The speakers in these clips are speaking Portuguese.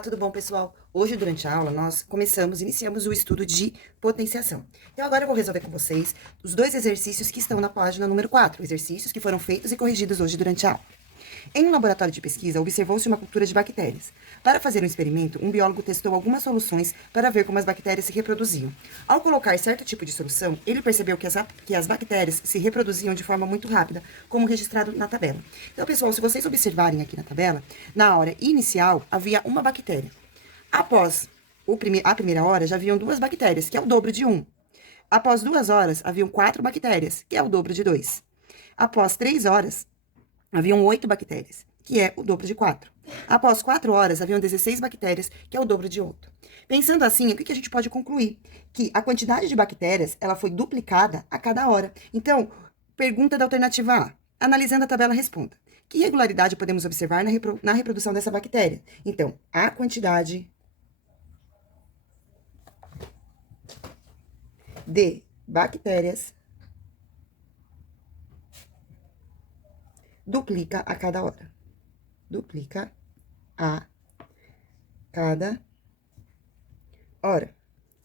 Olá, tudo bom, pessoal? Hoje, durante a aula, nós iniciamos o estudo de potenciação. Então, agora eu vou resolver com vocês os dois exercícios que estão na página número 4, exercícios que foram feitos e corrigidos hoje durante a aula. Em um laboratório de pesquisa, observou-se uma cultura de bactérias. Para fazer um experimento, um biólogo testou algumas soluções para ver como as bactérias se reproduziam. Ao colocar certo tipo de solução, ele percebeu que as bactérias se reproduziam de forma muito rápida, como registrado na tabela. Então, pessoal, se vocês observarem aqui na tabela, na hora inicial havia uma bactéria. Após a primeira hora, já haviam 2 bactérias, que é o dobro de 1. Após 2 horas, haviam 4 bactérias, que é o dobro de 2. Após 3 horas, haviam 8 bactérias, que é o dobro de 4. Após 4 horas, haviam 16 bactérias, que é o dobro de 8. Pensando assim, o que a gente pode concluir? Que a quantidade de bactérias, ela foi duplicada a cada hora. Então, pergunta da alternativa A. Analisando a tabela, responda. Que irregularidade podemos observar na reprodução dessa bactéria? Então, a quantidade de bactérias duplica a cada hora. Duplica a cada hora.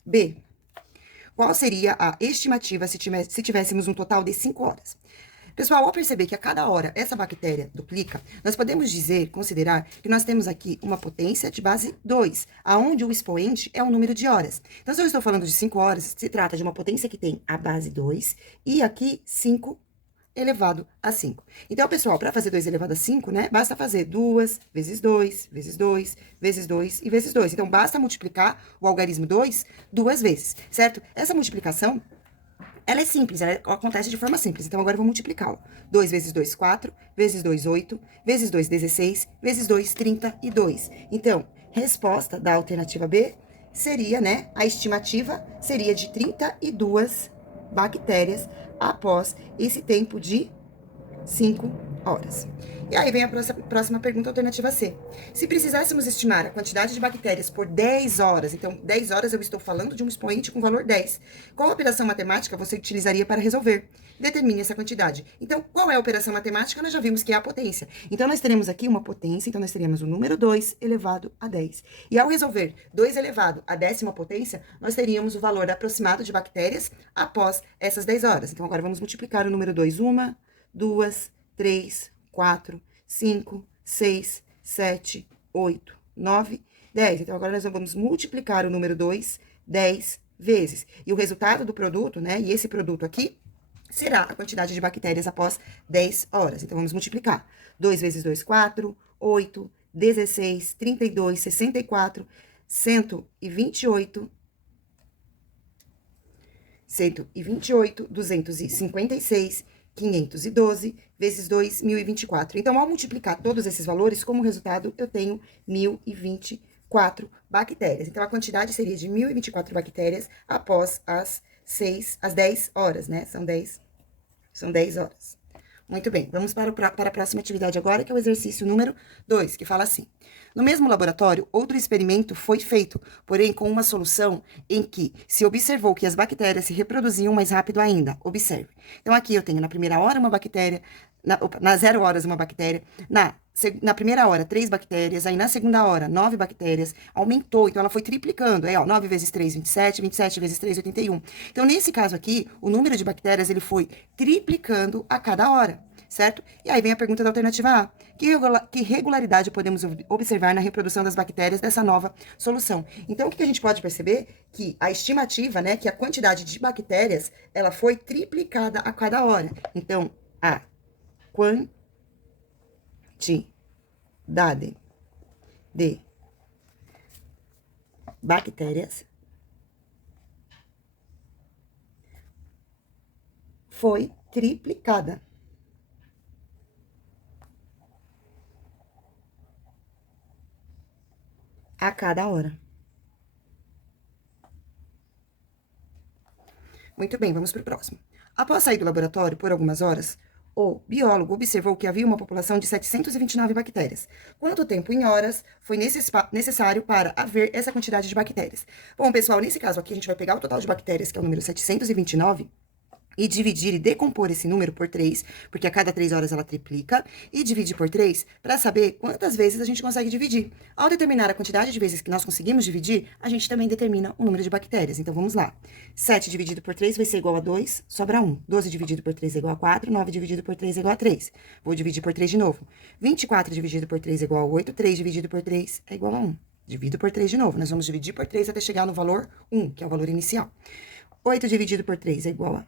B. Qual seria a estimativa se tivéssemos um total de 5 horas? Pessoal, ao perceber que a cada hora essa bactéria duplica, nós podemos considerar que nós temos aqui uma potência de base 2, aonde o expoente é o número de horas. Então, se eu estou falando de 5 horas, se trata de uma potência que tem a base 2 e aqui 5 elevado a 5. Então, pessoal, para fazer 2 elevado a 5, né, basta fazer 2 vezes 2, vezes 2, vezes 2 e vezes 2. Então, basta multiplicar o algarismo 2 duas vezes, certo? Essa multiplicação, ela é simples, ela acontece de forma simples. Então, agora eu vou multiplicá-lo. 2 vezes 2, 4, vezes 2, 8, vezes 2, 16, vezes 2, 32. Então, resposta da alternativa B seria, né, a estimativa seria de 32 bactérias após esse tempo de 5 horas. E aí vem a próxima pergunta, alternativa C. Se precisássemos estimar a quantidade de bactérias por 10 horas, então 10 horas eu estou falando de um expoente com valor 10, qual operação matemática você utilizaria para resolver? Determine essa quantidade. Então, qual é a operação matemática? Nós já vimos que é a potência. Então, nós teremos aqui uma potência, então nós teríamos o número 2 elevado a 10. E ao resolver 2 elevado a 10ª potência, nós teríamos o valor aproximado de bactérias após essas 10 horas. Então, agora vamos multiplicar o número 2, 1, 2, 3, 4, 5, 6, 7, 8, 9, 10. Então, agora nós vamos multiplicar o número 2 10 vezes. E o resultado do produto, né, e esse produto aqui, será a quantidade de bactérias após 10 horas. Então, vamos multiplicar. 2 vezes 2, 4, 8, 16, 32, 64, 128, 256, 512, vezes 2, 1024. Então, ao multiplicar todos esses valores, como resultado, eu tenho 1024 bactérias. Então, a quantidade seria de 1024 bactérias após as 10 horas, né? São 10 horas. Muito bem, vamos para a próxima atividade agora, que é o exercício número 2, que fala assim. No mesmo laboratório, outro experimento foi feito, porém com uma solução em que se observou que as bactérias se reproduziam mais rápido ainda. Observe. Então, aqui eu tenho na primeira hora uma bactéria, na 0 horas uma bactéria, na primeira hora 3 bactérias, aí na segunda hora 9 bactérias, aumentou, então ela foi triplicando, aí ó, 9 vezes 3, 27, 27 vezes 3, 81. Então, nesse caso aqui, o número de bactérias, ele foi triplicando a cada hora, certo? E aí vem a pergunta da alternativa A. Que regularidade podemos observar na reprodução das bactérias dessa nova solução? Então, o que a gente pode perceber? Que a estimativa, né, que a quantidade de bactérias, ela foi triplicada a cada hora. Então, a quantidade de bactérias foi triplicada a cada hora. Muito bem, vamos para o próximo. Após sair do laboratório por algumas horas, o biólogo observou que havia uma população de 729 bactérias. Quanto tempo em horas foi necessário para haver essa quantidade de bactérias? Bom, pessoal, nesse caso aqui, a gente vai pegar o total de bactérias, que é o número 729, e dividir e decompor esse número por 3, porque a cada 3 horas ela triplica, e dividir por 3 para saber quantas vezes a gente consegue dividir. Ao determinar a quantidade de vezes que nós conseguimos dividir, a gente também determina o número de bactérias. Então, vamos lá. 7 dividido por 3 vai ser igual a 2, sobra 1. 12 dividido por 3 é igual a 4, 9 dividido por 3 é igual a 3. Vou dividir por 3 de novo. 24 dividido por 3 é igual a 8, 3 dividido por 3 é igual a 1. Divido por 3 de novo. Nós vamos dividir por 3 até chegar no valor 1, que é o valor inicial. 8 dividido por 3 é igual a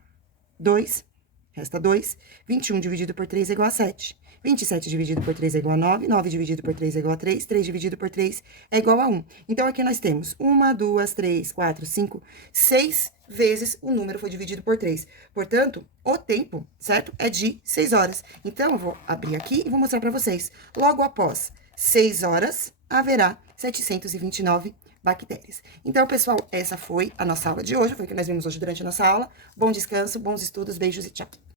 2, resta 2. 21 dividido por 3 é igual a 7. 27 dividido por 3 é igual a 9. 9 dividido por 3 é igual a 3. 3 dividido por 3 é igual a 1. Então, aqui nós temos 1, 2, 3, 4, 5, 6 vezes o número foi dividido por 3. Portanto, o tempo, certo? É de 6 horas. Então, eu vou abrir aqui e vou mostrar para vocês. Logo após 6 horas, haverá 729 bactérias. Então, pessoal, essa foi a nossa aula de hoje, foi o que nós vimos hoje durante a nossa aula. Bom descanso, bons estudos, beijos e tchau!